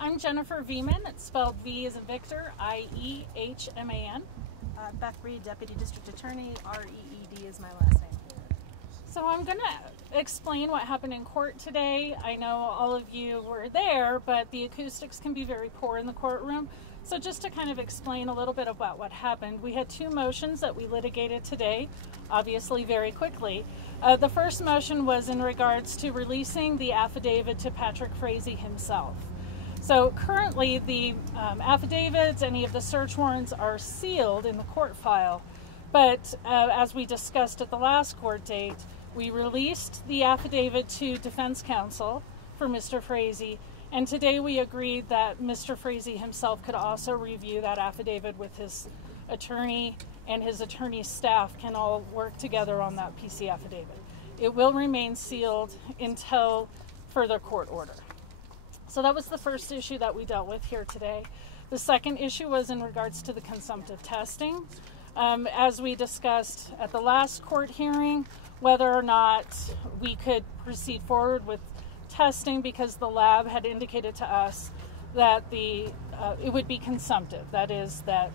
I'm Jennifer Veman. It's spelled V as in Victor, I-E-H-M-A-N. Beth Reed, Deputy District Attorney, R-E-E-D is my last name. So I'm going to explain what happened in court today. I know all of you were there, but the acoustics can be very poor in the courtroom. So just to kind of explain a little bit about what happened, we had two motions that we litigated today, obviously very quickly. The first motion was in regards to releasing the affidavit to Patrick Frazee himself. So currently the affidavits, any of the search warrants are sealed in the court file. But as we discussed at the last court date, we released the affidavit to defense counsel for Mr. Frazee, and today we agreed that Mr. Frazee himself could also review that affidavit with his attorney, and his attorney's staff can all work together on that PC affidavit. It will remain sealed until further court order. So that was the first issue that we dealt with here today. The second issue was in regards to the consumptive testing. As we discussed at the last court hearing, whether or not we could proceed forward with testing because the lab had indicated to us that it would be consumptive. That is, that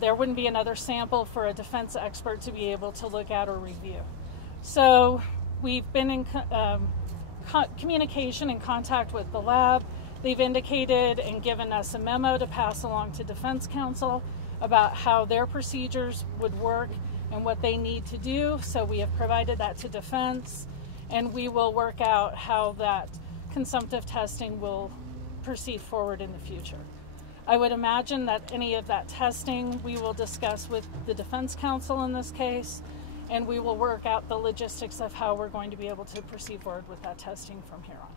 there wouldn't be another sample for a defense expert to be able to look at or review. So we've been in communication and contact with the lab. They've indicated and given us a memo to pass along to defense counsel about how their procedures would work and what they need to do. So we have provided that to defense, and we will work out how that consumptive testing will proceed forward in the future. I would imagine that any of that testing we will discuss with the defense counsel in this case, and we will work out the logistics of how we're going to be able to proceed forward with that testing from here on.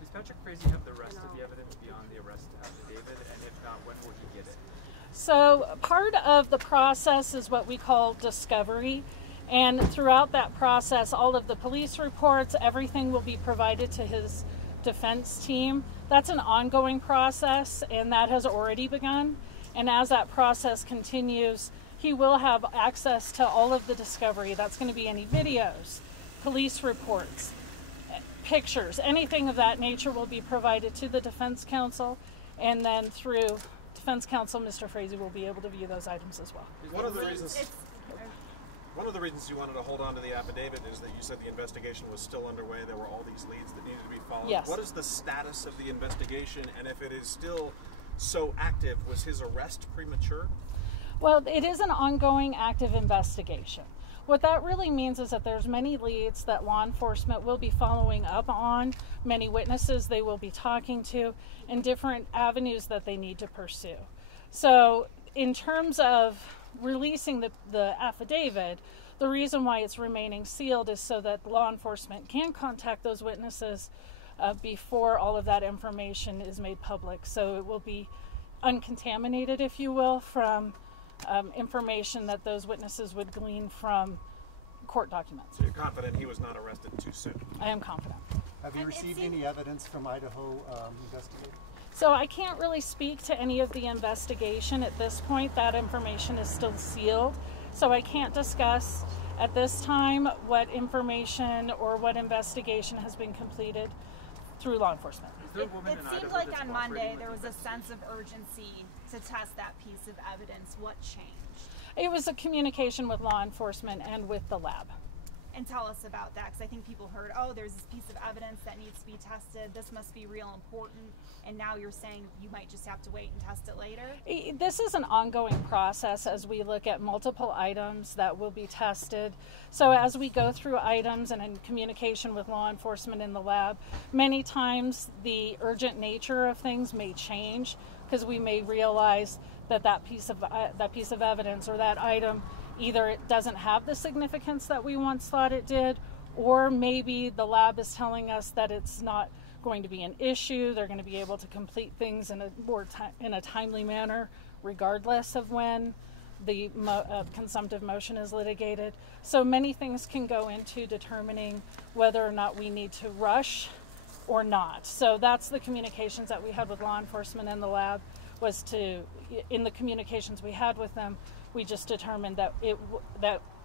Does Patrick Frazee have the rest of the evidence beyond the arrest affidavit, and if not, when will he get it? So part of the process is what we call discovery, and throughout that process, all of the police reports, everything will be provided to his defense team. That's an ongoing process, and that has already begun. And as that process continues, he will have access to all of the discovery. That's going to be any videos, police reports, pictures, anything of that nature will be provided to the defense counsel, and then through defense counsel, Mr. Frazee will be able to view those items as well. One of the reasons you wanted to hold on to the affidavit is that you said the investigation was still underway. There were all these leads that needed to be followed. Yes. What is the status of the investigation, and if it is still so active, was his arrest premature? Well, it is an ongoing active investigation. What that really means is that there's many leads that law enforcement will be following up on, many witnesses they will be talking to, and different avenues that they need to pursue. So in terms of releasing the affidavit, the reason why it's remaining sealed is so that law enforcement can contact those witnesses before all of that information is made public. So it will be uncontaminated, if you will, from information that those witnesses would glean from court documents. So you're confident he was not arrested too soon? I am confident. Have you received any evidence from Idaho investigators? So I can't really speak to any of the investigation at this point. That information is still sealed. So I can't discuss at this time what information or what investigation has been completed through law enforcement. It seemed like on Monday there was a sense of urgency to test that piece of evidence. What changed? It was a communication with law enforcement and with the lab. And tell us about that, because I think people heard, oh, there's this piece of evidence that needs to be tested. This must be real important. And now you're saying you might just have to wait and test it later? This is an ongoing process as we look at multiple items that will be tested. So as we go through items and in communication with law enforcement in the lab, many times the urgent nature of things may change because we may realize that that piece of evidence or that item either it doesn't have the significance that we once thought it did, or maybe the lab is telling us that it's not going to be an issue. They're going to be able to complete things in a timely manner, regardless of when the consumptive motion is litigated. So many things can go into determining whether or not we need to rush or not. So that's the communications that we had with law enforcement and the lab, was to, in the communications we had with them, we just determined that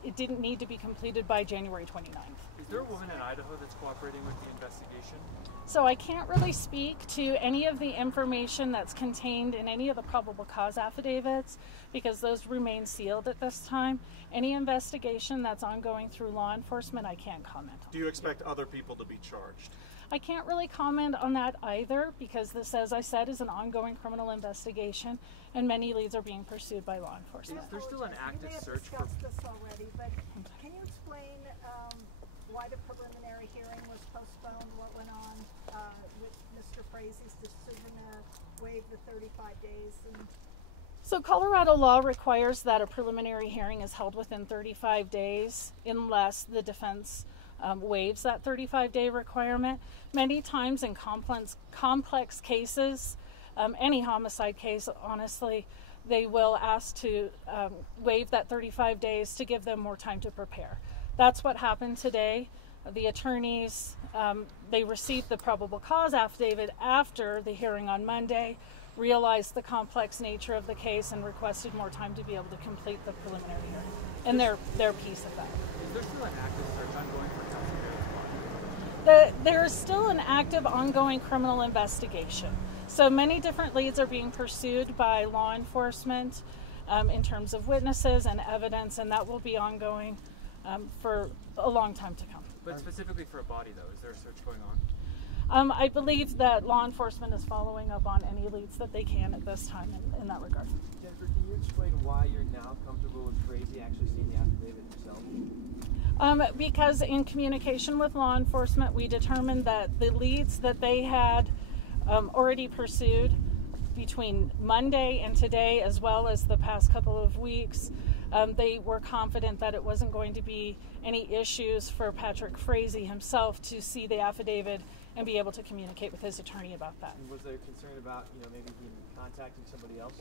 it didn't need to be completed by January 29th. Is there a woman in Idaho that's cooperating with the investigation? So I can't really speak to any of the information that's contained in any of the probable cause affidavits because those remain sealed at this time. Any investigation that's ongoing through law enforcement, I can't comment on. Do you expect other people to be charged? I can't really comment on that either because this, as I said, is an ongoing criminal investigation and many leads are being pursued by law enforcement. Is there still an active search for... You may have discussed this already, but can you explain why the preliminary hearing was postponed, what went on with Mr. Frazee's decision to waive the 35 days? So Colorado law requires that a preliminary hearing is held within 35 days unless the defense waives that 35-day requirement. Many times in complex cases, any homicide case, honestly, they will ask to waive that 35 days to give them more time to prepare. That's what happened today. The attorneys, they received the probable cause affidavit after the hearing on Monday, realized the complex nature of the case, and requested more time to be able to complete the preliminary hearing. And their piece of that. Is there still an active search ongoing for Kelsey Bailey's body? There is still an active, ongoing criminal investigation. So many different leads are being pursued by law enforcement in terms of witnesses and evidence, and that will be ongoing for a long time to come. But specifically for a body, though, is there a search going on? I believe that law enforcement is following up on any leads that they can at this time in that regard. Jennifer, can you explain why you're now comfortable with Frazee actually seeing the affidavit yourself? Because in communication with law enforcement, we determined that the leads that they had already pursued between Monday and today, as well as the past couple of weeks, they were confident that it wasn't going to be any issues for Patrick Frazee himself to see the affidavit and be able to communicate with his attorney about that. And was there concern about, maybe him contacting somebody else?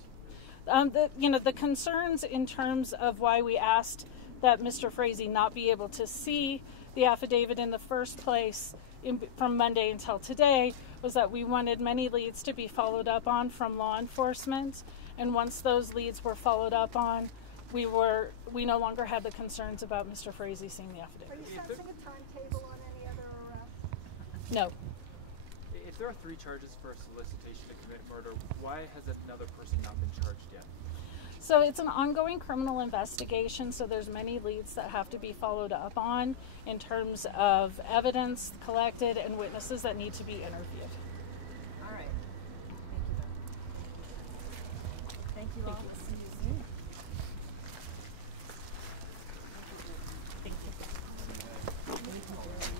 The concerns in terms of why we asked that Mr. Frazee not be able to see the affidavit in the first place from Monday until today was that we wanted many leads to be followed up on from law enforcement, and once those leads were followed up on, we no longer had the concerns about Mr. Frazee seeing the affidavit. Are you sensing a timetable on any other arrests? No. If there are 3 charges for solicitation to commit murder, why has another person not been charged yet? So it's an ongoing criminal investigation, so there's many leads that have to be followed up on in terms of evidence collected and witnesses that need to be interviewed. All right. Thank you all. Thank you.